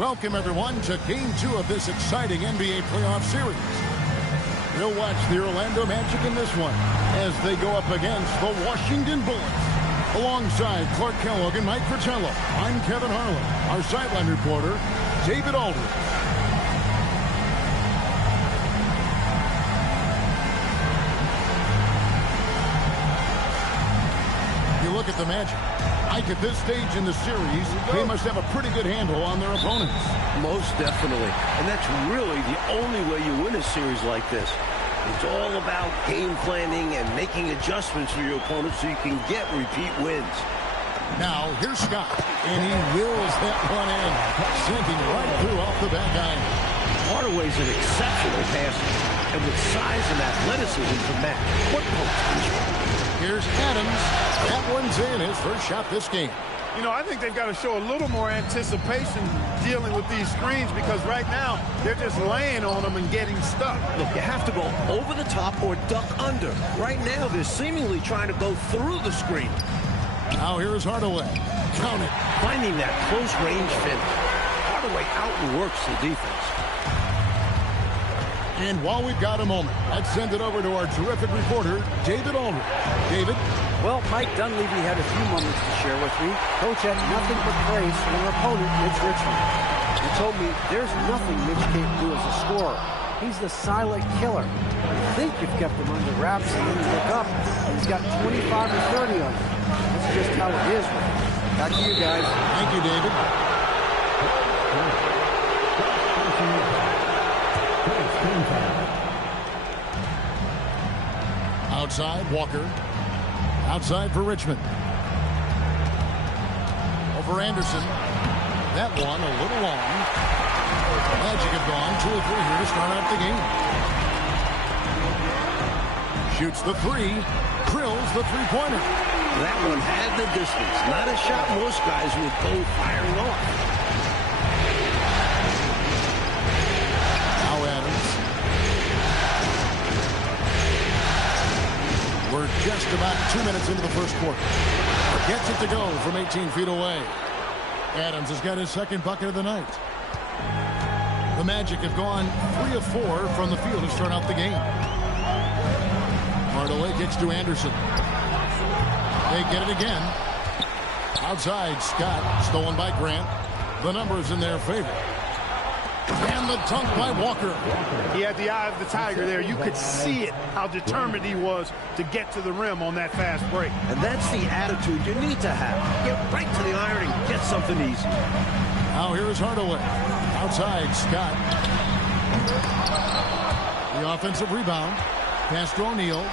Welcome, everyone, to Game 2 of this exciting NBA playoff series. We'll watch the Orlando Magic in this one as they go up against the Washington Bullets. Alongside Clark Kellogg and Mike Fratello, I'm Kevin Harlan. Our sideline reporter, David Aldridge. You look at the Magic. Ike, at this stage in the series, they must have a pretty good handle on their opponents. Most definitely. And that's really the only way you win a series like this. It's all about game planning and making adjustments for your opponent so you can get repeat wins. Now, here's Scott, and he wills that one in, sinking right through off the back iron. Hardaway's an exceptional passer, and with size and athleticism to match, what potential. Here's Adams. That one's in, his first shot this game. You know, I think they've got to show a little more anticipation dealing with these screens because right now they're just laying on them and getting stuck. Look, you have to go over the top or duck under. Right now, they're seemingly trying to go through the screen. Now here's Hardaway. Count it. Finding that close-range finish. Hardaway outworks the defense. And while we've got a moment, let's send it over to our terrific reporter, David Aldridge. David? Well, Mike Dunleavy had a few moments to share with me. Coach had nothing but praise for their opponent, Mitch Richmond. He told me there's nothing Mitch can't do as a scorer. He's the silent killer. You think you've kept him under wraps, and then you look up, and he's got 25 or 30 on him. That's just how it is with him. Back to you guys. Thank you, David. Outside, Walker. Outside for Richmond. Over Anderson. That one a little long. Magic have gone 2 or 3 here to start out the game. Shoots the three. Drills the three-pointer. That one had the distance. Not a shot most guys would go firing off. Now Adams. We're just about 2 minutes into the first quarter. Gets it to go from 18 feet away. Adams has got his second bucket of the night. The Magic have gone 3 of 4 from the field to start out the game. Hardaway kicks to Anderson. They get it again. Outside, Scott, stolen by Grant. The numbers in their favor. And the dunk by Walker. He had the eye of the tiger there. You could see it, how determined he was to get to the rim on that fast break. And that's the attitude you need to have. Get right to the iron and get something easy. Now here's Hardaway. Outside, Scott. The offensive rebound. Pass to O'Neal.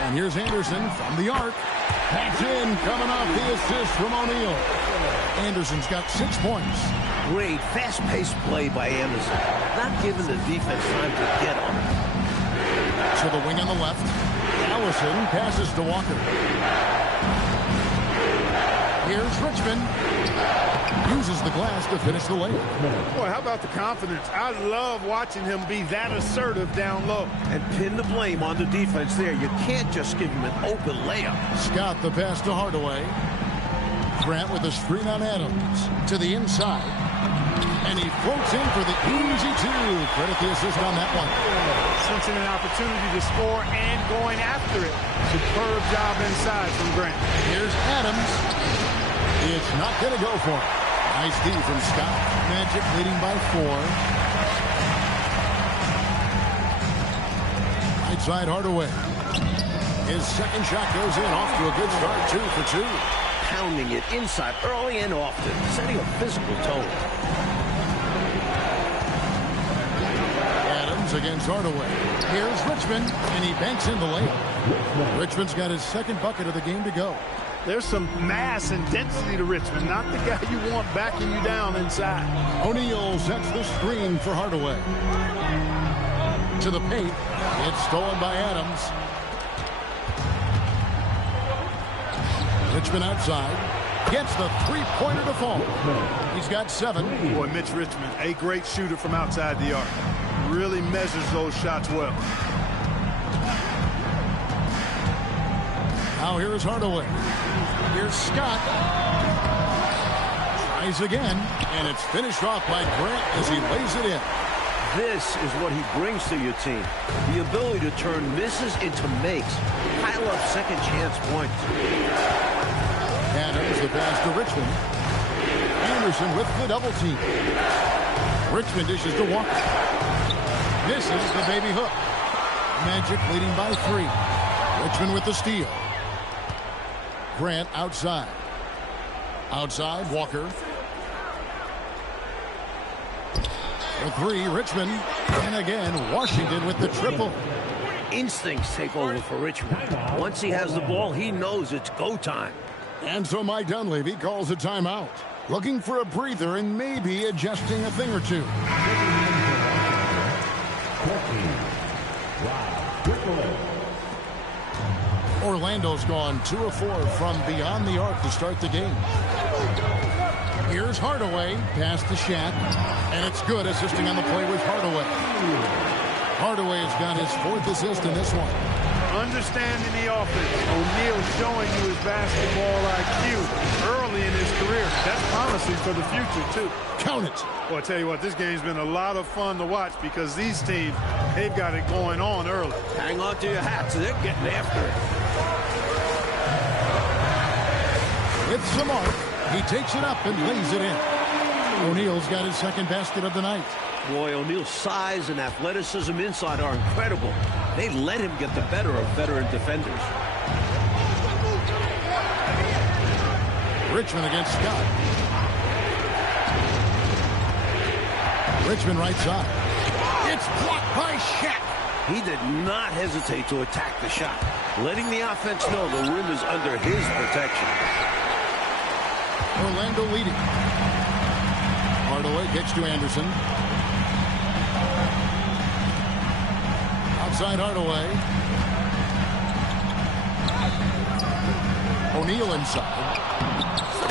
And here's Anderson from the arc. That's in, coming off the assist from O'Neal. Anderson's got 6 points. Great, fast-paced play by Anderson. Not giving the defense time to get on him. To the wing on the left. Allison passes to Walker. Here's Richmond. Uses the glass to finish the layup. Boy, how about the confidence? I love watching him be that assertive down low. And pin the blame on the defense there. You can't just give him an open layup. Scott the pass to Hardaway. Grant with a screen on Adams. To the inside. And he floats in for the easy two. Credit the assist on that one. Sensing an opportunity to score and going after it. Superb job inside from Grant. Here's Adams. It's not going to go for him. Nice D from Scott. Magic leading by 4. Right side Hardaway. His second shot goes in. Off to a good start. 2 for 2. Pounding it inside early and often. Setting a physical tone. Adams against Hardaway. Here's Richmond. And he banks in the layup. Richmond's got his second bucket of the game to go. There's some mass and density to Richmond, not the guy you want backing you down inside. O'Neal sets the screen for Hardaway. To the paint. It's stolen by Adams. Richmond outside. Gets the three-pointer to fall. He's got 7. Boy, Mitch Richmond, a great shooter from outside the arc. Really measures those shots well. Now here's Hardaway. Here's Scott. Tries again, and it's finished off by Grant as he lays it in. This is what he brings to your team. The ability to turn misses into makes. Pile up second chance points. Adams the pass to Richmond. Anderson with the double team. Richmond dishes to Walker. Misses the baby hook. Magic leading by 3. Richmond with the steal. Grant outside. Outside, Walker. For 3, Richmond. And again, Washington with the triple. Instincts take over for Richmond. Once he has the ball, he knows it's go time. And so Mike Dunleavy calls a timeout. Looking for a breather and maybe adjusting a thing or two. Orlando's gone 2 of 4 from beyond the arc to start the game. Here's Hardaway, pass to Shaq, and it's good, assisting on the play with Hardaway. Hardaway has got his 4th assist in this one. Understanding the offense. O'Neal showing you his basketball IQ early in his career. That's promising for the future, too. Count it. Well, I tell you what, this game's been a lot of fun to watch because these teams, they've got it going on early. Hang on to your hats. They're getting after it. With some arc, he takes it up and lays it in. O'Neal's got his 2nd basket of the night. Boy, O'Neal's size and athleticism inside are incredible. They let him get the better of veteran defenders. Richmond against Scott. Richmond right side. It's blocked by Shaq. He did not hesitate to attack the shot, letting the offense know the rim is under his protection. Orlando leading. Hardaway gets to Anderson. Outside Hardaway. O'Neal inside.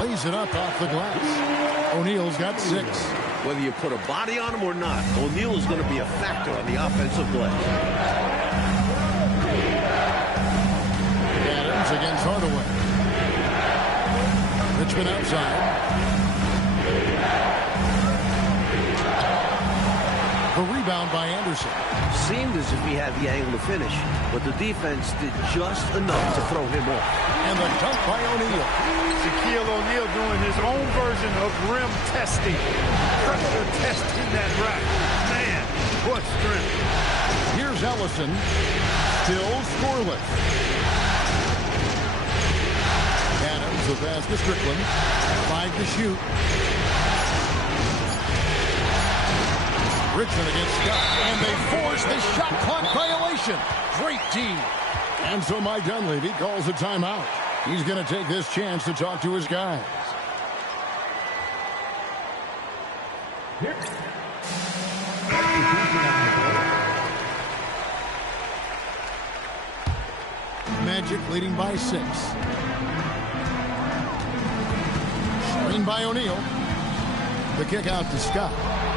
Lays it up off the glass. O'Neal's got 6. Whether you put a body on him or not, O'Neal is going to be a factor on the offensive play. Adams against Hardaway. Richmond outside. The rebound by Anderson. Seemed as if he had the angle to finish, but the defense did just enough to throw him off. And the dunk by O'Neal. Shaquille O'Neal doing his own version of rim testing. Pressure testing that rack. Man, what strength. Here's Ellison. Still scoreless. Adams the pass to Strickland. 5 to shoot. Richmond against Scott. And they force the shot clock violation. Great D. And so Mike Dunleavy calls a timeout. He's going to take this chance to talk to his guys. Magic leading by 6. Screen by O'Neal. The kick out to Scott.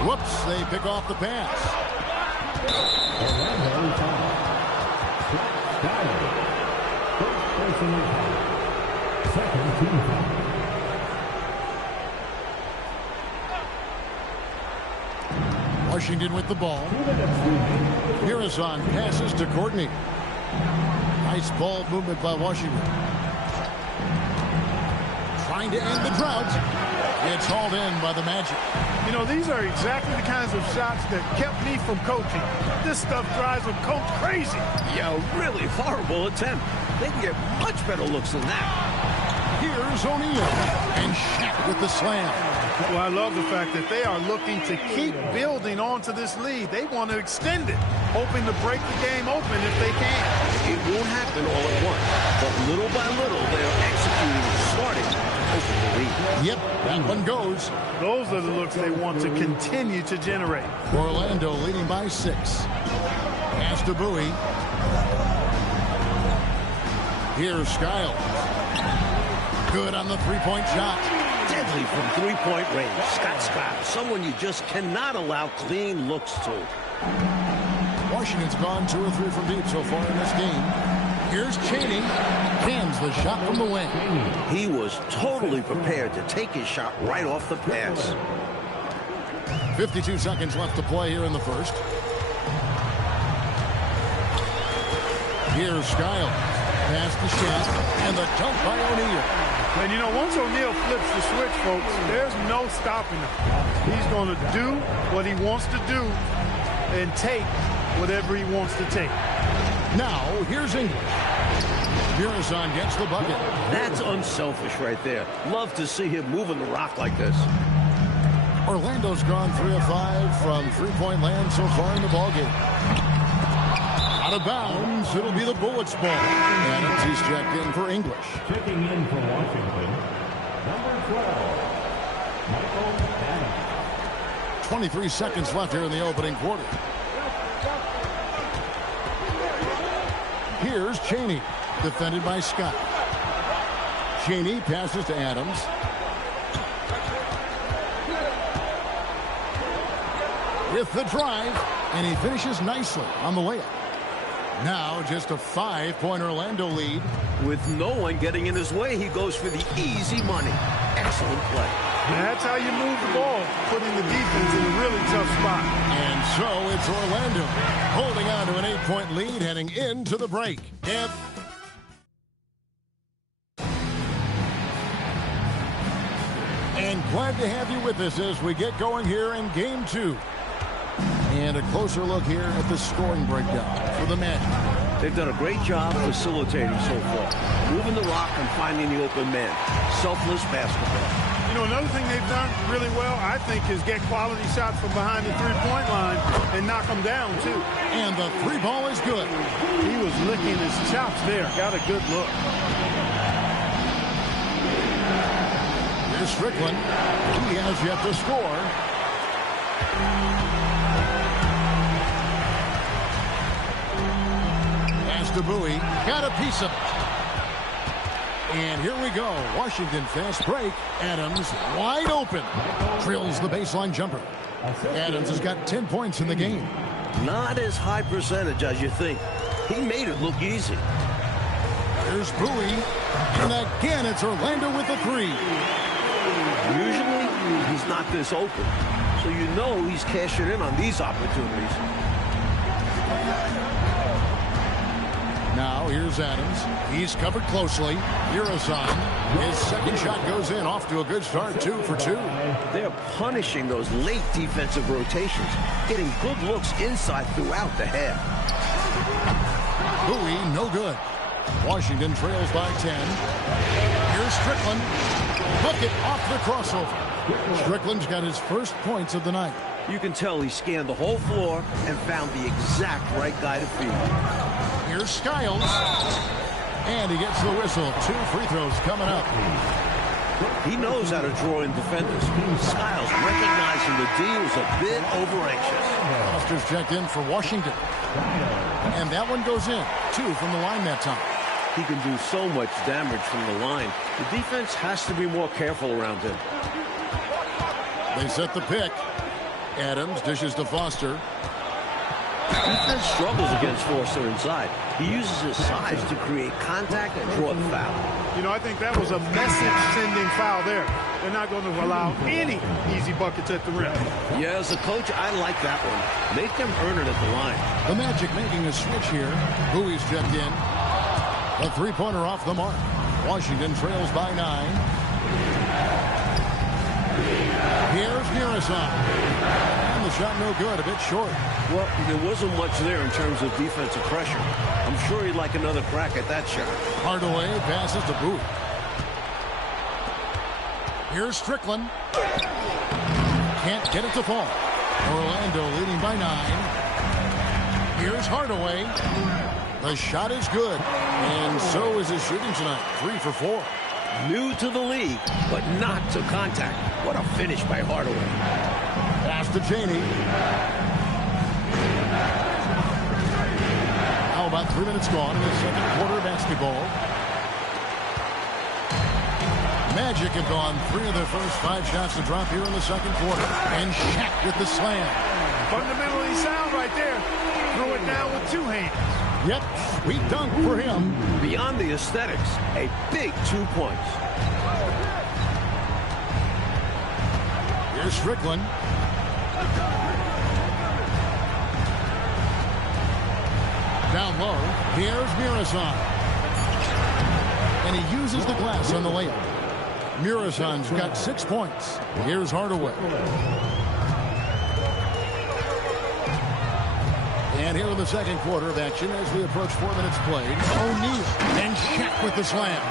Whoops, they pick off the pass. Washington with the ball. Mirazon passes to Courtney. Nice ball movement by Washington. Trying to end the drought. It's hauled in by the Magic. You know, these are exactly the kinds of shots that kept me from coaching. This stuff drives a coach crazy. Yeah, really horrible attempt. They can get much better looks than that. Here's O'Neal. And Shaq with the slam. Well, I love the fact that they are looking to keep building onto this lead. They want to extend it, hoping to break the game open if they can. It won't happen all at once, but little by little, they are executing and starting to open the lead. Yep, that one goes. Those are the looks they want to continue to generate. Orlando leading by 6. Pass to Bowie. Here's Skiles. Good on the three-point shot. Deadly from three-point range. Scott, someone you just cannot allow clean looks to. Washington's gone 2 or 3 from deep so far in this game. Here's Cheney. Cans the shot from the wing. He was totally prepared to take his shot right off the pass. 52 seconds left to play here in the first. Here's Skiles. Pass the shot. And the dunk by O'Neal. And, you know, once O'Neal flips the switch, folks, there's no stopping him. He's going to do what he wants to do and take whatever he wants to take. Now, here's English. Murison gets the bucket. That's unselfish right there. Love to see him moving the rock like this. Orlando's gone 3 of 5 from three-point land so far in the ballgame. Out of bounds, it'll be the Bullets ball. Adams, he's checked in for English. Checking in for Washington, number 12, Michael Adams. 23 seconds left here in the opening quarter. Here's Cheney, defended by Scott. Cheney passes to Adams. With the drive, and he finishes nicely on the layup. Now just a 5-point Orlando lead. With no one getting in his way, he goes for the easy money. Excellent play. And that's how you move the ball, putting the defense in a really tough spot. And so it's Orlando holding on to an 8-point lead heading into the break. And glad to have you with us as we get going here in Game 2. And a closer look here at the scoring breakdown for the Magic. They've done a great job facilitating so far, moving the rock and finding the open man. Selfless basketball. You know, another thing they've done really well, I think, is get quality shots from behind the three-point line and knock them down, too. And the three ball is good. He was licking his chops there. Got a good look. Here's Strickland. He has yet to score. Pass to Bowie. Got a piece of it. And here we go. Washington fast break. Adams wide open. Drills the baseline jumper. Adams has got 10 points in the game. Not as high percentage as you think. He made it look easy. Here's Bowie. And again, it's Orlando with the three. Usually, he's not this open. So you know he's cashing in on these opportunities. Now, here's Adams. He's covered closely. Murison. His second shot goes in. Off to a good start. 2 for 2. They're punishing those late defensive rotations, getting good looks inside throughout the half. Bowie, no good. Washington trails by 10. Here's Strickland. Bucket off the crossover. Strickland's got his first points of the night. You can tell he scanned the whole floor and found the exact right guy to feed. Here's Skiles. And he gets the whistle. 2 free throws coming up. He knows how to draw in defenders. Skiles recognizing the D was a bit over-anxious. Foster's checked in for Washington. And that one goes in. 2 from the line that time. He can do so much damage from the line. The defense has to be more careful around him. They set the pick. Adams dishes to Foster. Defense struggles against Foster inside. He uses his size to create contact and draw the foul. You know, I think that was a message-sending foul there. They're not going to allow any easy buckets at the rim. Yeah, as a coach, I like that one. Make them earn it at the line. The Magic making a switch here. Bowie's checked in. A three-pointer off the mark. Washington trails by 9. Here's Murison. And the shot no good, a bit short. Well, there wasn't much there in terms of defensive pressure. I'm sure he'd like another crack at that shot. Hardaway passes to Bowie. Here's Strickland. Can't get it to fall. Orlando leading by 9. Here's Hardaway. The shot is good. And so is his shooting tonight. 3 for 4. New to the league, but not to contact. What a finish by Hardaway. Pass to Cheney. Now about 3 minutes gone in the second quarter of basketball. Magic have gone 3 of their first 5 shots to drop here in the second quarter. And Shaq with the slam. Fundamentally sound right there. Throw it down with 2 hands. Yep, sweet dunk for him. Beyond the aesthetics, a big 2 points. Here's Strickland. Down low, here's Murison. And he uses the glass on the layup. Murison's got 6 points. Here's Hardaway. And here in the second quarter of action as we approach 4 minutes played. O'Neal and Shaq with the slam.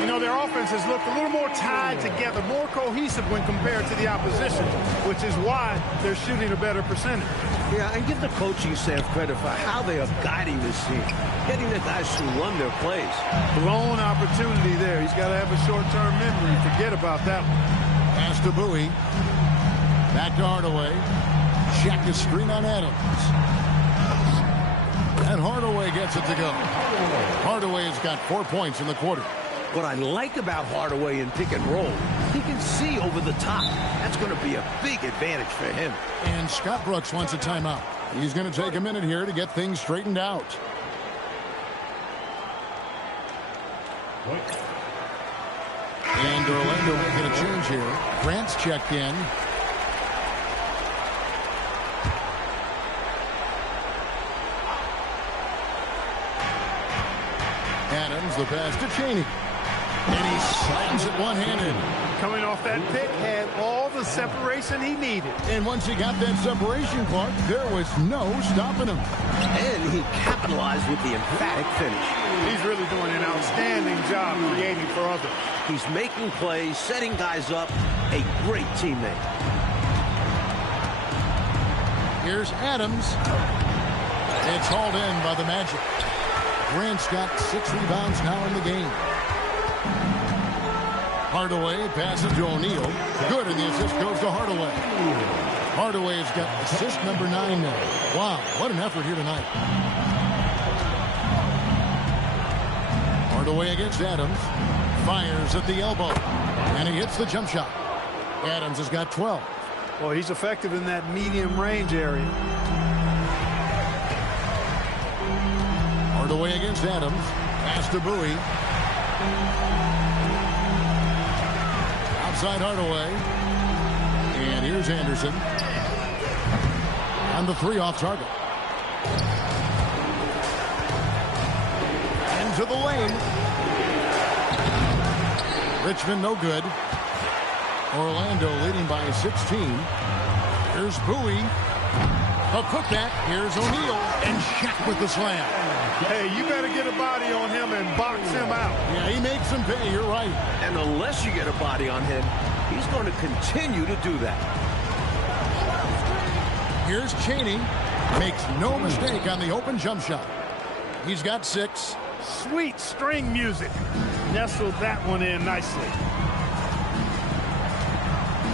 You know, their offense has looked a little more tied together, more cohesive when compared to the opposition, which is why they're shooting a better percentage. Yeah, and give the coaching staff credit for how they are guiding this team, getting the guys to run their plays. Blown opportunity there. He's got to have a short-term memory. Forget about that one. Pass to Bowie. Back to Hardaway. Shaq is screen on Adams. And Hardaway gets it to go. Hardaway's got 4 points in the quarter. What I like about Hardaway in pick and roll, he can see over the top. That's going to be a big advantage for him. And Scott Brooks wants a timeout. He's going to take a minute here to get things straightened out. And Orlando making a change here. Grant's checked in. Adams, the pass to Chaney. And he slams it one-handed. Coming off that pick, had all the separation he needed. And once he got that separation, Clark, there was no stopping him. And he capitalized with the emphatic finish. He's really doing an outstanding job creating for others. He's making plays, setting guys up. A great teammate. Here's Adams. It's hauled in by the Magic. Grant's got 6 rebounds now in the game. Hardaway passes to O'Neal. Good, and the assist goes to Hardaway. Hardaway's got assist number 9 now. Wow, what an effort here tonight. Hardaway against Adams. Fires at the elbow. And he hits the jump shot. Adams has got 12. Well, he's effective in that medium range area. Hardaway against Adams. Pass to Bowie. Outside Hardaway. And here's Anderson. On the 3 off target. Into the lane. Richmond no good. Orlando leading by 16. Here's Bowie. A putback. Here's O'Neal. And Shaq with the slam. Hey, you better get a body on him and box him out. Yeah, he makes him pay. You're right. And unless you get a body on him, he's going to continue to do that. Here's Chaney. Makes no mistake on the open jump shot. He's got 6. Sweet string music. Nestled that one in nicely.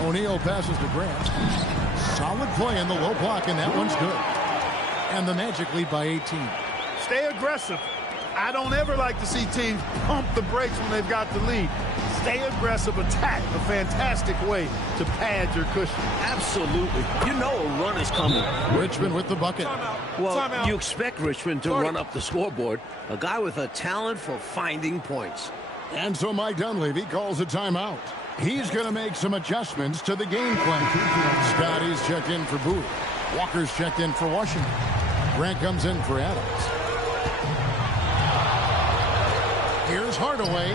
O'Neal passes to Grant. Solid play in the low block, and that one's good. And the Magic lead by 18. Stay aggressive. I don't ever like to see teams pump the brakes when they've got the lead. Stay aggressive, attack. A fantastic way to pad your cushion. Absolutely. You know a run is coming. Richmond with the bucket. Well, you expect Richmond to run up the scoreboard. A guy with a talent for finding points. And so Mike Dunleavy calls a timeout. He's going to make some adjustments to the game plan. Scotty's checked in for Bowie. Walker's checked in for Washington. Grant comes in for Adams. Here's Hardaway.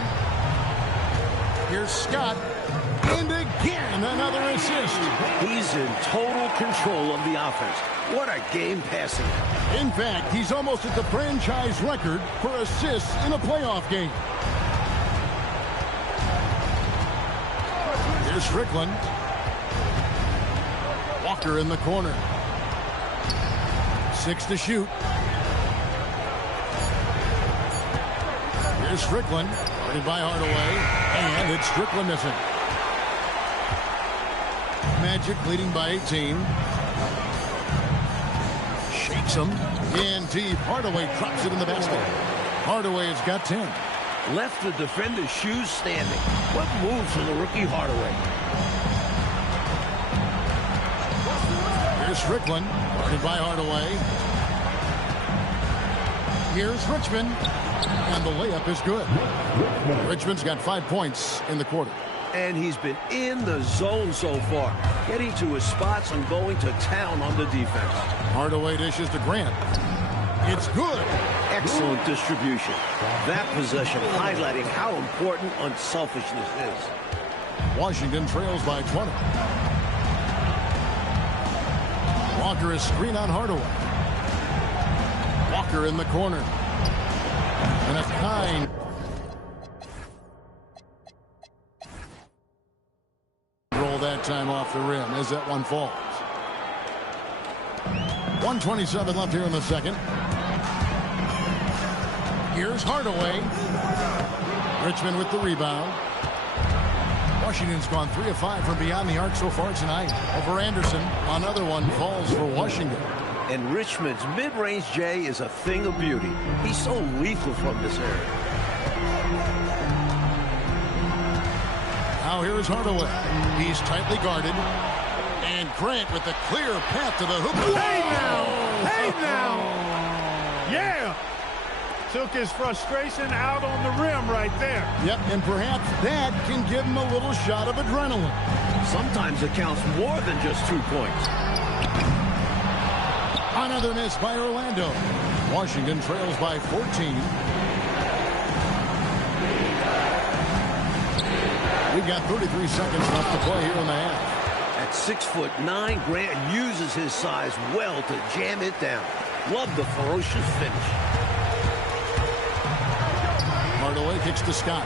Here's Scott. And again, another assist. He's in total control of the offense. What a game passing. In fact, he's almost at the franchise record for assists in a playoff game. Here's Strickland. Walker in the corner. 6 to shoot. Here's Strickland. Guarded by Hardaway. And it's Strickland missing. Magic leading by 18. Shakes him. In deep. Hardaway drops it in the basket. Hardaway has got 10. Left the defender's shoes standing. What moves from the rookie Hardaway? Here's Strickland, guarded by Hardaway. Here's Richmond, and the layup is good. Richmond's got 5 points in the quarter. And he's been in the zone so far, getting to his spots and going to town on the defense. Hardaway dishes to Grant. It's good. Excellent distribution. That possession highlighting how important unselfishness is. Washington trails by 20. Walker is screen on Hardaway. Walker in the corner. And a kind roll that time off the rim as that one falls. 1:27 left here in the second. Here's Hardaway. Richmond with the rebound. Washington's gone 3 of 5 from beyond the arc so far tonight. Over Anderson. Another one falls for Washington. And Richmond's mid-range J is a thing of beauty. He's so lethal from this area. Now here's Hardaway. He's tightly guarded. And Grant with the clear path to the hoop. Hey now! Hey now! Yeah! Took his frustration out on the rim right there. Yep, and perhaps that can give him a little shot of adrenaline. Sometimes it counts more than just 2 points. Another miss by Orlando. Washington trails by 14. We've got 33 seconds left to play here in the half. At 6'9", Grant uses his size well to jam it down. Love the ferocious finish. Hardaway kicks to Scott.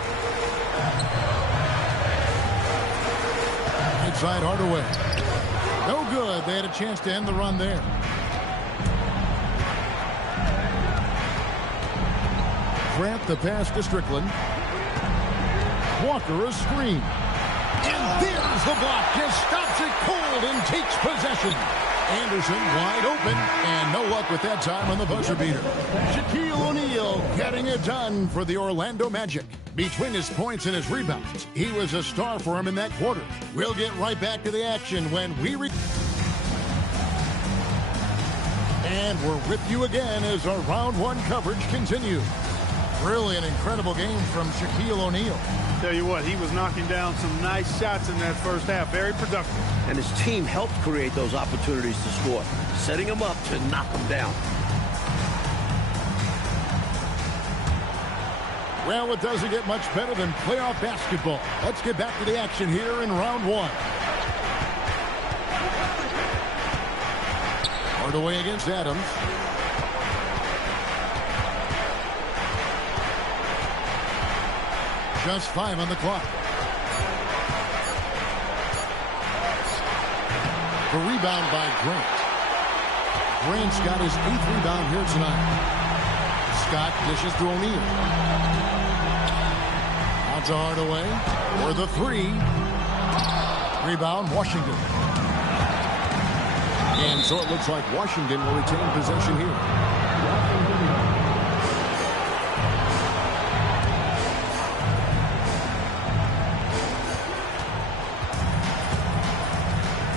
Inside Hardaway. No good. They had a chance to end the run there. Grant the pass to Strickland. Walker a screen. And there's the block. Just stops it cold and takes possession. Anderson wide open, and no luck with that time on the buzzer beater. Shaquille O'Neal getting it done for the Orlando Magic. Between his points and his rebounds, he was a star for him in that quarter. We'll get right back to the action when we and we're with you again as our round one coverage continues. Really an incredible game from Shaquille O'Neal. Tell you what, he was knocking down some nice shots in that first half. Very productive. And his team helped create those opportunities to score, setting him up to knock them down. Well, it doesn't get much better than playoff basketball. Let's get back to the action here in round one. Hardaway against Adams. Just 5 on the clock. The rebound by Grant. Grant's got his 8th rebound here tonight. Scott dishes to O'Neal. Out to Hardaway for the 3. Rebound, Washington. And so it looks like Washington will retain possession here.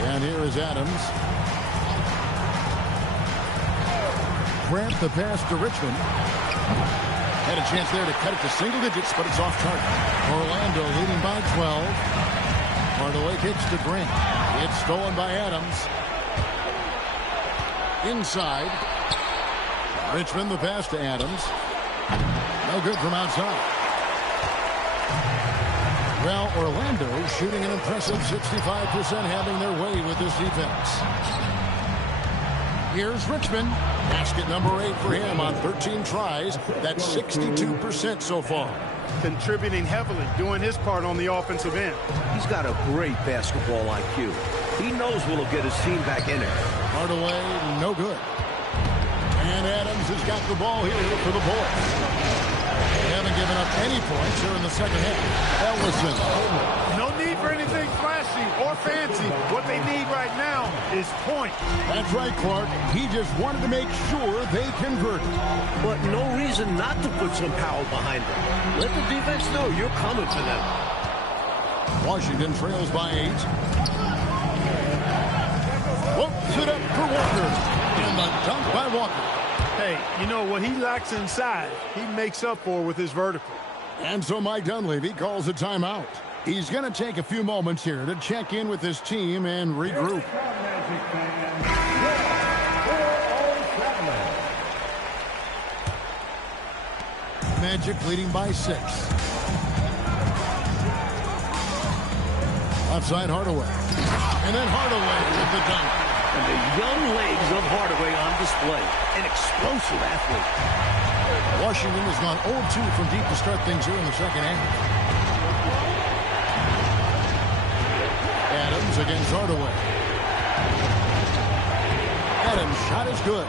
And here is Adams. Grant the pass to Richmond. Had a chance there to cut it to single digits, but it's off target. Orlando leading by 12. Hardaway kicks to Grant. It's stolen by Adams. Inside. Richmond the pass to Adams. No good from outside. Well, Orlando shooting an impressive 65%, having their way with this defense. Here's Richmond. Basket number 8 for him on 13 tries. That's 62% so far. Contributing heavily, doing his part on the offensive end. He's got a great basketball IQ. He knows what'll get his team back in it. Hardaway, no good. And Adams has got the ball here for the Bulls. They haven't given up any points here in the second half. Ellison. No need for anything flashy or fancy. What they need right now is points. That's right, Clark. He just wanted to make sure they converted. But no reason not to put some power behind them. Let the defense know you're coming for them. Washington trails by 8. Hooks it up for Walker. And the dunk by Walker. Hey, you know, what he lacks inside, he makes up for with his vertical. And so Mike Dunleavy calls a timeout. He's going to take a few moments here to check in with his team and regroup. Magic leading by 6. Outside Hardaway. And then Hardaway with the dunk. And the young legs of Hardaway on display. An explosive athlete. Washington has gone 0-2 from deep to start things here in the second half. Adams against Hardaway. Adams' shot is good.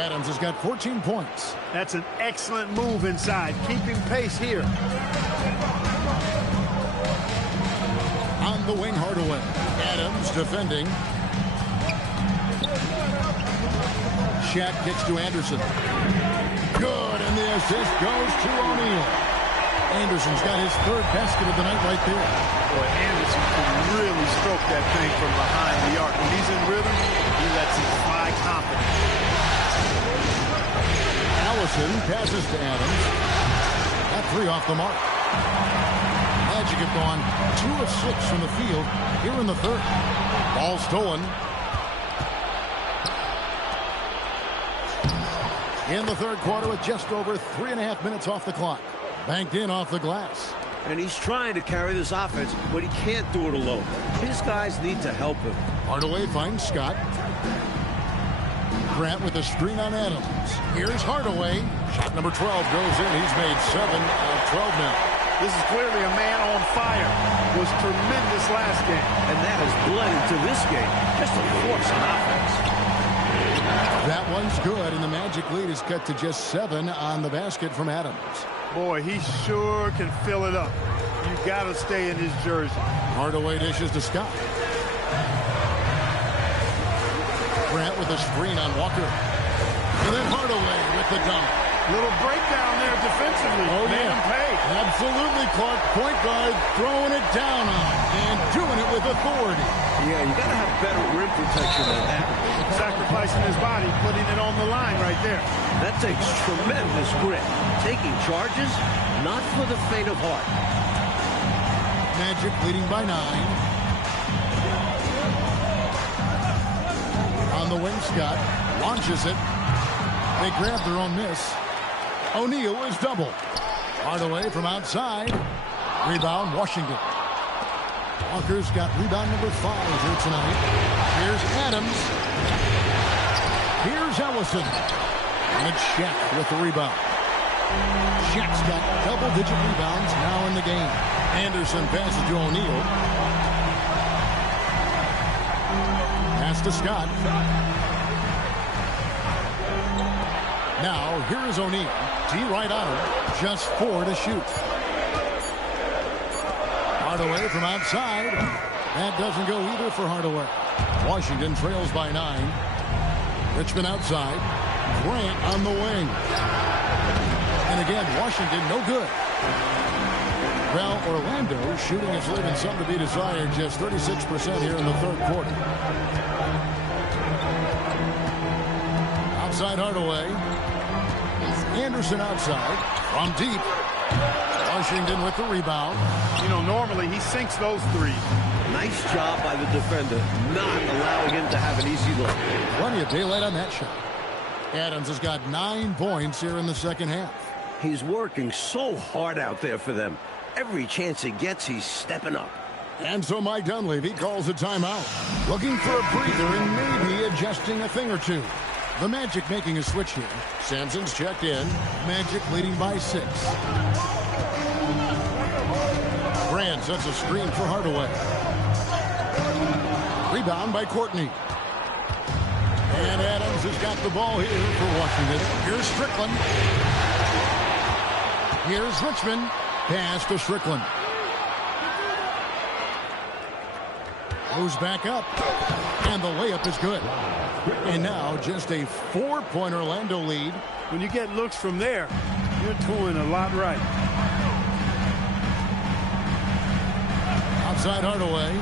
Adams has got 14 points. That's an excellent move inside, keeping pace here. On the wing, Hardaway. Adams defending. Shaq kicks to Anderson. Good, and the assist goes to O'Neal. Anderson's got his 3rd basket of the night right there. Boy, Anderson can really stroke that thing from behind the arc. When he's in rhythm, he lets it fly confident. Allison passes to Adams. That 3 off the mark. Magic have gone 2 of 6 from the field here in the 3rd. Ball stolen. In the 3rd quarter with just over 3.5 minutes off the clock. Banked in off the glass. And he's trying to carry this offense, but he can't do it alone. His guys need to help him. Hardaway finds Scott. Grant with a screen on Adams. Here's Hardaway. Shot number 12 goes in. He's made 7 of 12 now. This is clearly a man on fire. Was tremendous last game. And that has bled into this game. Just a force on offense. That one's good, and the Magic lead is cut to just 7 on the basket from Adams. Boy, he sure can fill it up. You got to stay in his jersey. Hardaway dishes to Scott. Grant with a screen on Walker. And then Hardaway with the dunk. Little breakdown there defensively. Oh, Made yeah. him pay. Absolutely, Clark. Point guard throwing it down on him and doing it with authority. Yeah, you got to have better rim protection than that. Sacrificing his body, putting it on the line right there. That takes tremendous grit. Taking charges, not for the faint of heart. Magic leading by 9. On the wing, Scott launches it. They grab their own miss. O'Neal is double. Hardaway from outside. Rebound, Washington. Walker's got rebound number 5 here tonight. Here's Adams. Here's Ellison. And it's Shaq with the rebound. Shaq's got double-digit rebounds now in the game. Anderson passes to O'Neal. Pass to Scott. Now, here is O'Neal. D right on him. Just 4 to shoot. Hardaway from outside. That doesn't go either for Hardaway. Washington trails by 9. Richmond outside. Grant on the wing. And again, Washington no good. Well, Orlando shooting is leaving some to be desired. Just 36% here in the 3rd quarter. Outside Hardaway. Anderson outside. From deep. Washington with the rebound. You know, normally he sinks those 3s. Nice job by the defender, not allowing him to have an easy look. Plenty of daylight on that shot. Adams has got 9 points here in the second half. He's working so hard out there for them. Every chance he gets, he's stepping up. And so Mike Dunleavy calls a timeout. Looking for a breather and maybe adjusting a thing or two. The Magic making a switch here. Sampson's checked in. Magic leading by 6. Grant sets a screen for Hardaway. Rebound by Courtney. And Adams has got the ball here for Washington. Here's Strickland. Here's Richmond. Pass to Strickland. Goes back up. And the layup is good. And now just a 4-point Orlando lead. When you get looks from there, you're doing a lot right. Outside Hardaway.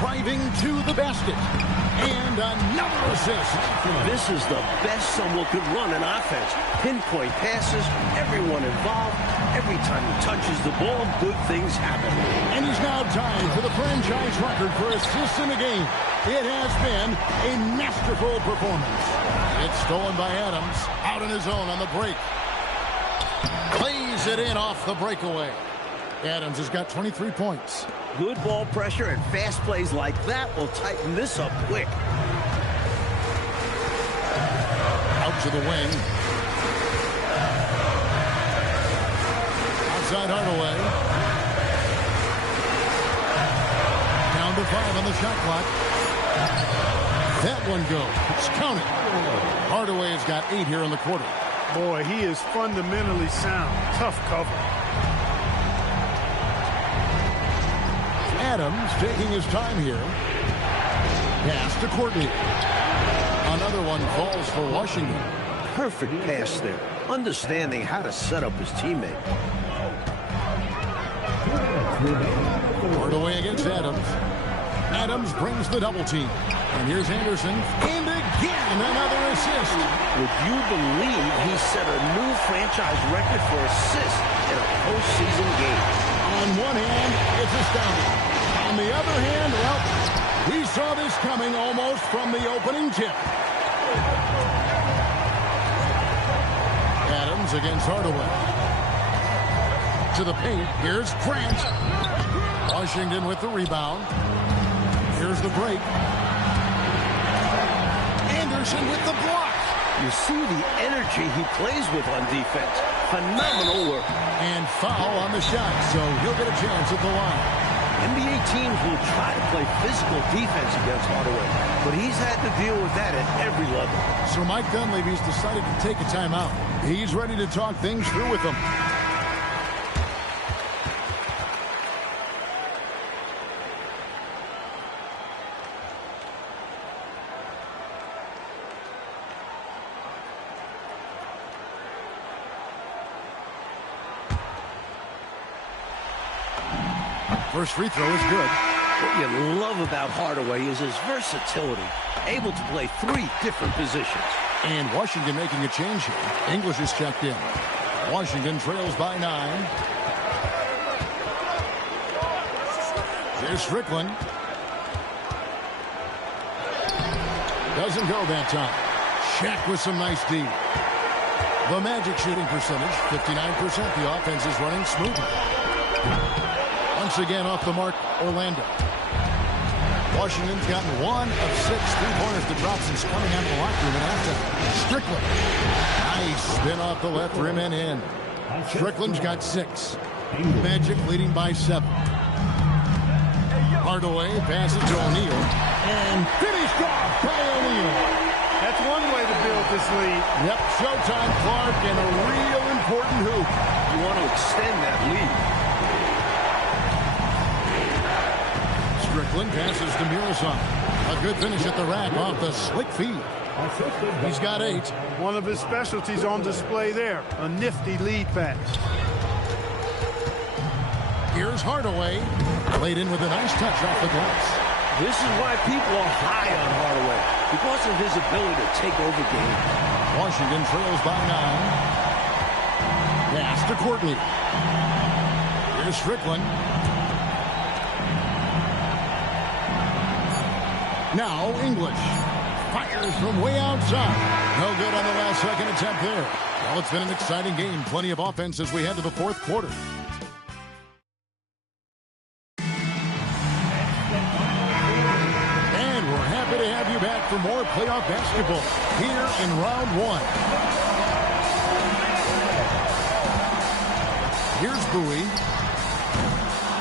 Driving to the basket. And another assist. This is the best someone could run an offense. Pinpoint passes, everyone involved. Every time he touches the ball, good things happen. And he's now tied for the franchise record for assists in the game. It has been a masterful performance. It's stolen by Adams, out on his own on the break. Plays it in off the breakaway. Adams has got 23 points. Good ball pressure and fast plays like that will tighten this up quick. Out to the wing. Outside Hardaway. Down to 5 on the shot clock. That one goes. It's counted. Hardaway has got 8 here in the quarter. Boy, he is fundamentally sound. Tough cover. Adams taking his time here. Pass to Courtney. Another one falls for Washington. Perfect pass there. Understanding how to set up his teammate. Hardaway against Adams. Adams brings the double team. And here's Anderson. And again, another assist. Would you believe he set a new franchise record for assists in a postseason game? On one hand, it's astounding. On the other hand, well, we saw this coming almost from the opening tip. Adams against Hardaway. To the paint. Here's Grant. Washington with the rebound. Here's the break. Anderson with the block. You see the energy he plays with on defense. Phenomenal work. And foul on the shot, so he'll get a chance at the line. NBA teams will try to play physical defense against Hardaway, but he's had to deal with that at every level. So Mike Dunleavy's decided to take a timeout. He's ready to talk things through with them. First free throw is good. What you love about Hardaway is his versatility, able to play 3 different positions. And Washington making a change here. English is checked in. Washington trails by 9. Here's Strickland. Doesn't go that time. Shaq with some nice D. The Magic shooting percentage, 59%. The offense is running smoothly. Once again off the mark, Orlando. Washington's gotten 1 of 6 3-pointers to drop since coming out of the locker room at halftime. Strickland. Nice spin off the left rim and in. Strickland's got 6. Magic leading by 7. Hardaway passes to O'Neal. And finished off by O'Neal. That's one way to build this lead. Yep, showtime, Clark, and a real important hoop. You want to extend that lead. Strickland passes to Miroslav. A good finish at the rack off the slick feed. He's got 8. One of his specialties on display there. A nifty lead pass. Here's Hardaway. Laid in with a nice touch off the glass. This is why people are high on Hardaway, because of his ability to take over games. Washington trails by 9. Pass to Courtney. Here's Strickland. Now English fires from way outside. No good on the last second attempt there. Well, it's been an exciting game. Plenty of offense as we head to the 4th quarter. And we're happy to have you back for more playoff basketball here in round 1. Here's Bowie.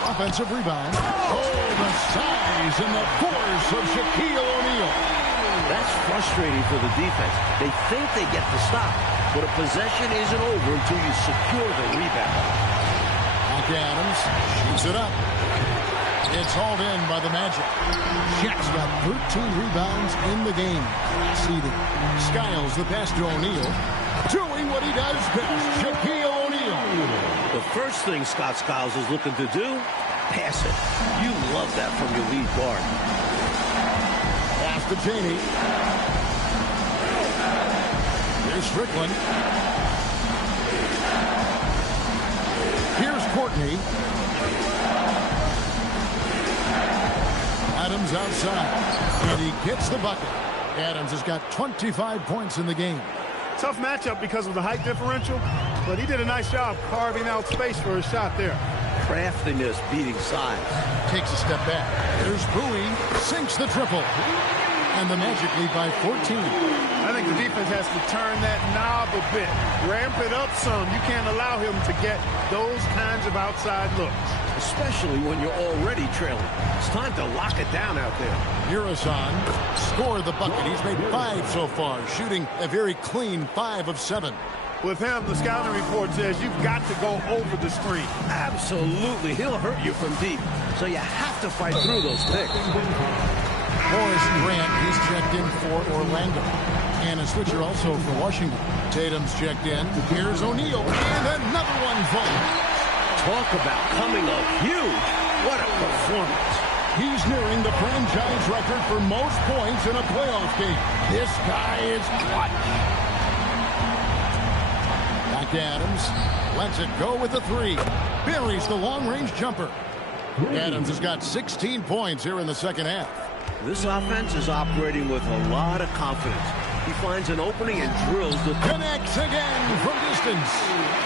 Offensive rebound. Oh, the size and the force of Shaquille O'Neal. That's frustrating for the defense. They think they get the stop, but a possession isn't over until you secure the rebound. Back to Adams. Shoots it up. It's hauled in by the Magic. Shaq's got 13 rebounds in the game. Seeding. Skiles the pass to O'Neal. Doing what he does best. Shaquille O'Neal. The first thing Scott Skiles is looking to do, pass it. You love that from your lead guard. Pass Pass to Cheney. Here's Strickland. Here's Courtney. Adams outside. And he gets the bucket. Adams has got 25 points in the game. Tough matchup because of the height differential, but he did a nice job carving out space for his shot there. Craftiness beating size. Takes a step back. There's Bowie. Sinks the triple. And the Magic lead by 14. I think the defense has to turn that knob a bit. Ramp it up some. You can't allow him to get those kinds of outside looks. Especially when you're already trailing. It's time to lock it down out there. Murison scored the bucket. He's made 5 so far, shooting a very clean 5 of 7. With him, the scouting report says you've got to go over the screen. Absolutely. He'll hurt you from deep. So you have to fight through those picks. Horace Grant, he's checked in for Orlando. And a switcher also for Washington. Tatum's checked in. Here's O'Neal. And another one falling. Talk about coming up huge. What a performance. He's nearing the franchise record for most points in a playoff game. This guy is clutch. Back to Adams. Lets it go with the 3. Buries the long-range jumper. Adams has got 16 points here in the second half. This offense is operating with a lot of confidence. He finds an opening and drills the... Connects again from distance.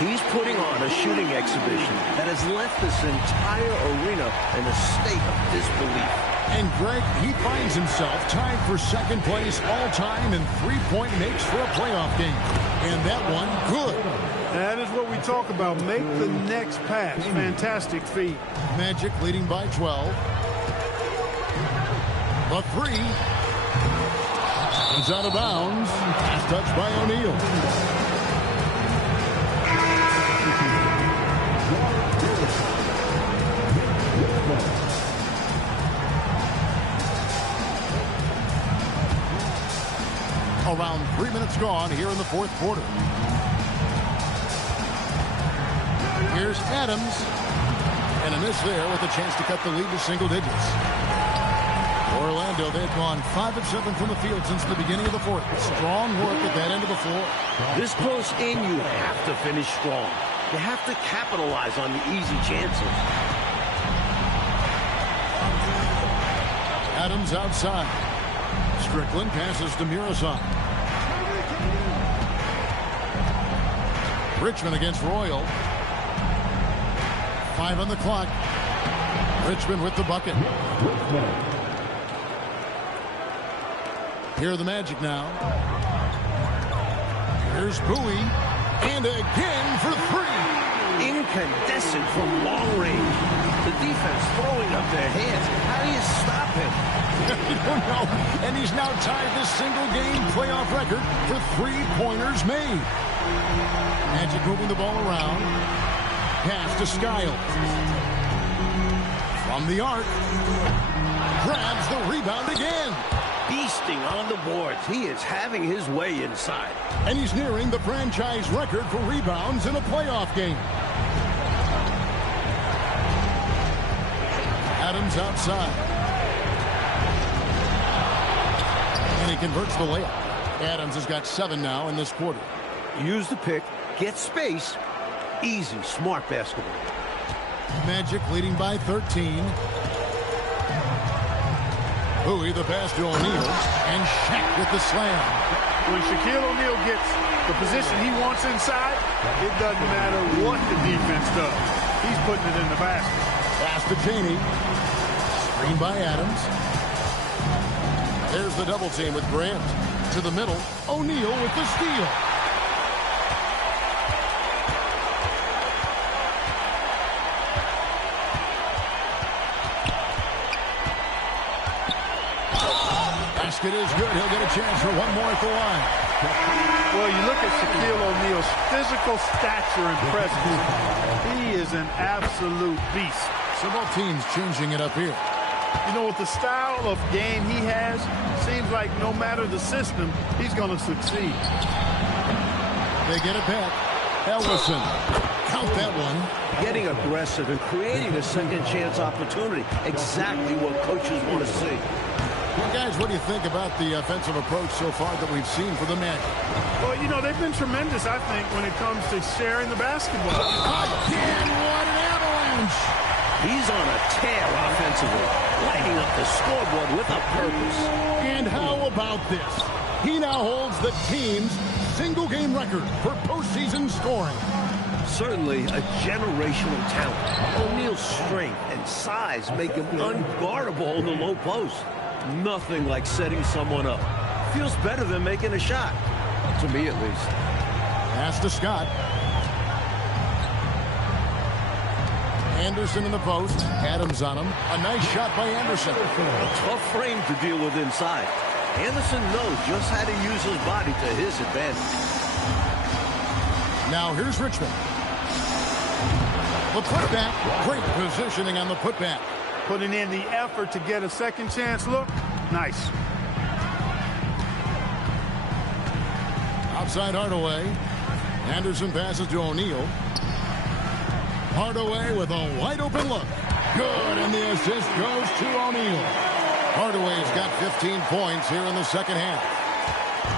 He's putting on a shooting exhibition that has left this entire arena in a state of disbelief. And Greg, he finds himself tied for second place all-time in three-point makes for a playoff game. And that one, good. That is what we talk about. Make the next pass. Fantastic feat. Magic leading by 12. The 3 is out of bounds. Pass touched by O'Neal. Around 3 minutes gone here in the fourth quarter. Here's Adams. And a miss there with a chance to cut the lead to single digits. Orlando, they've gone 5 of 7 from the field since the beginning of the fourth. Strong work at that end of the floor. This close in, you have to finish strong. You have to capitalize on the easy chances. Adams outside. Strickland passes to Murison. Richmond against Royal. 5 on the clock. Richmond with the bucket. Here are the Magic now. Here's Bowie. And again for 3. Incandescent from long range. The defense throwing up their hands. How do you stop him? I don't know. And he's now tied this single-game playoff record for 3-pointers made. Magic moving the ball around. Pass to Skiles. From the arc. Grabs the rebound again. Beasting on the boards. He is having his way inside. And he's nearing the franchise record for rebounds in a playoff game. Adams outside. And he converts the layup. Adams has got 7 now in this quarter. Use the pick, get space. Easy, smart basketball. Magic leading by 13. Bowie the pass to O'Neal. And Shaq with the slam. When Shaquille O'Neal gets the position he wants inside, it doesn't matter what the defense does. He's putting it in the basket. Pass to Cheney. Screen by Adams. There's the double team with Grant. To the middle. O'Neal with the steal. Basket is good. He'll get a chance for one more at the line. Well, you look at Shaquille O'Neal's physical stature and presence. He is an absolute beast. So both teams changing it up here. You know, with the style of game he has, seems like no matter the system, he's going to succeed. They get it back. Ellison. Count that one. Getting aggressive and creating a second chance opportunity. Exactly what coaches want to see. Well, guys, what do you think about the offensive approach so far that we've seen for the Magic? Well, you know, they've been tremendous, I think, when it comes to sharing the basketball. Again, what an avalanche! He's on a tear offensively, lighting up the scoreboard with a purpose. And how about this? He now holds the team's single-game record for postseason scoring. Certainly a generational talent. O'Neal's strength and size make him unguardable in the low post. Nothing like setting someone up. Feels better than making a shot. To me, at least. Pass to Scott. Anderson in the post. Adams on him. A nice shot by Anderson. A tough frame to deal with inside. Anderson knows just how to use his body to his advantage. Now here's Richmond. The putback. Great positioning on the putback. Putting in the effort to get a second chance look. Nice. Outside Hardaway. Anderson passes to O'Neal. Hardaway with a wide open look. Good, and the assist goes to O'Neal. Hardaway's got 15 points here in the second half.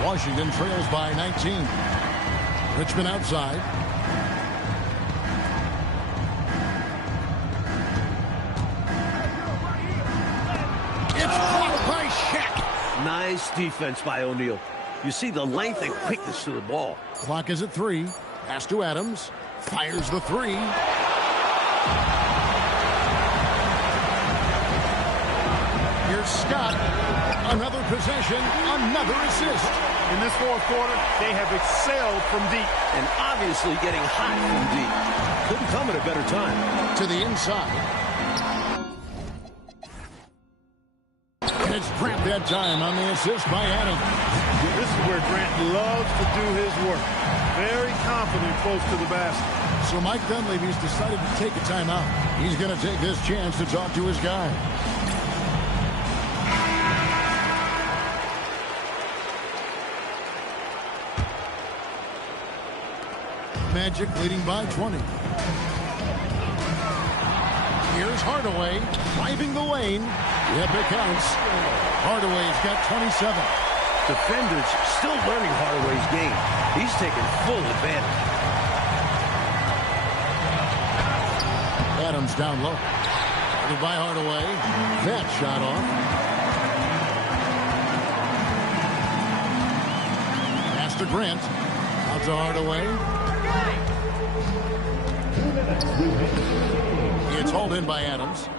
Washington trails by 19. Richmond outside. It's blocked by Shaq. Nice defense by O'Neal. You see the length and quickness to the ball. Clock is at 3. Pass to Adams. Fires the 3. Here's Scott. Another possession, another assist. In this fourth quarter, they have excelled from deep. And obviously getting hot from deep. Couldn't come at a better time. To the inside. And it's Grant that time on the assist by Adams. This is where Grant loves to do his work. Very confident close to the basket. So Mike Dunleavy's decided to take a timeout. He's going to take this chance to talk to his guy. Magic leading by 20. Here's Hardaway driving the lane. Yep, it counts. Hardaway's got 27. Defenders still learning Hardaway's game. He's taking full advantage. Adams down low. Guarded by Hardaway. That shot off. Pass to Grant. Out to Hardaway. It's hauled in by Adams.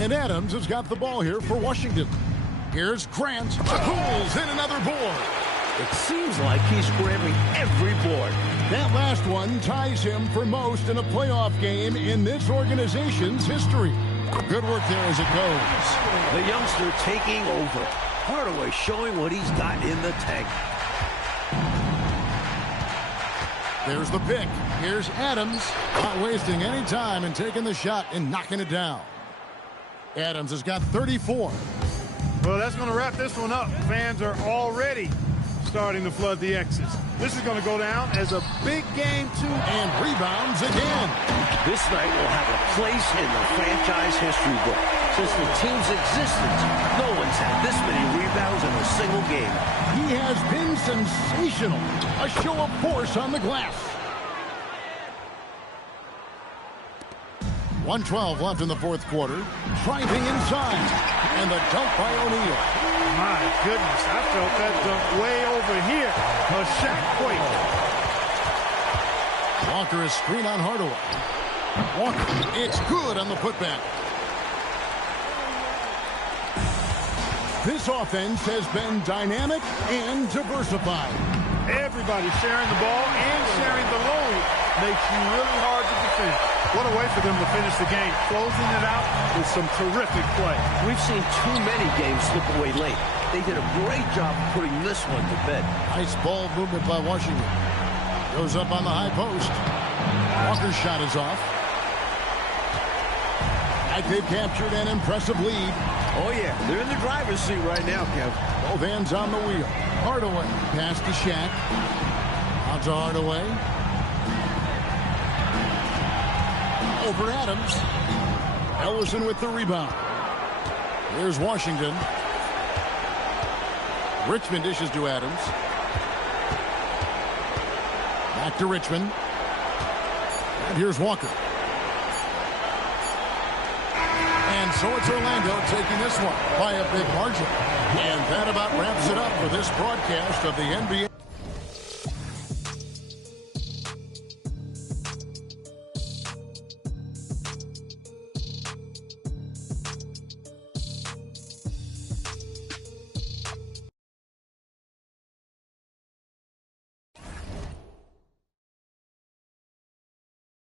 And Adams has got the ball here for Washington. Here's Grant. Pulls in another board. It seems like he's grabbing every board. That last one ties him for most in a playoff game in this organization's history. Good work there as it goes. The youngster taking over. Hardaway showing what he's got in the tank. There's the pick. Here's Adams. Not wasting any time and taking the shot and knocking it down. Adams has got 34. Well, that's going to wrap this one up. Fans are already starting to flood the X's. This is going to go down as a big game, too. And rebounds again. This night will have a place in the franchise history book. Since the team's existence, no one's had this many rebounds in a single game. He has been sensational. A show of force on the glass. 1:12 left in the fourth quarter. Driving inside. And the dunk by O'Neal. My goodness, I felt that dunk way over here. A Shaq quake. Walker is screen on Hardaway. Walker, it's good on the putback. This offense has been dynamic and diversified. Everybody sharing the ball and sharing the load makes you really hard to defend. What a way for them to finish the game, closing it out with some terrific play. We've seen too many games slip away late. They did a great job of putting this one to bed. Nice ball movement by Washington. Goes up on the high post. Walker's shot is off. They've captured an impressive lead. Oh, yeah. They're in the driver's seat right now, Kev. Both hands on the wheel. Hardaway. Pass to Shaq. Out to Hardaway. Over Adams. Ellison with the rebound. Here's Washington. Richmond dishes to Adams. Back to Richmond. And here's Walker. And so it's Orlando taking this one by a big margin. And that about wraps it up for this broadcast of the NBA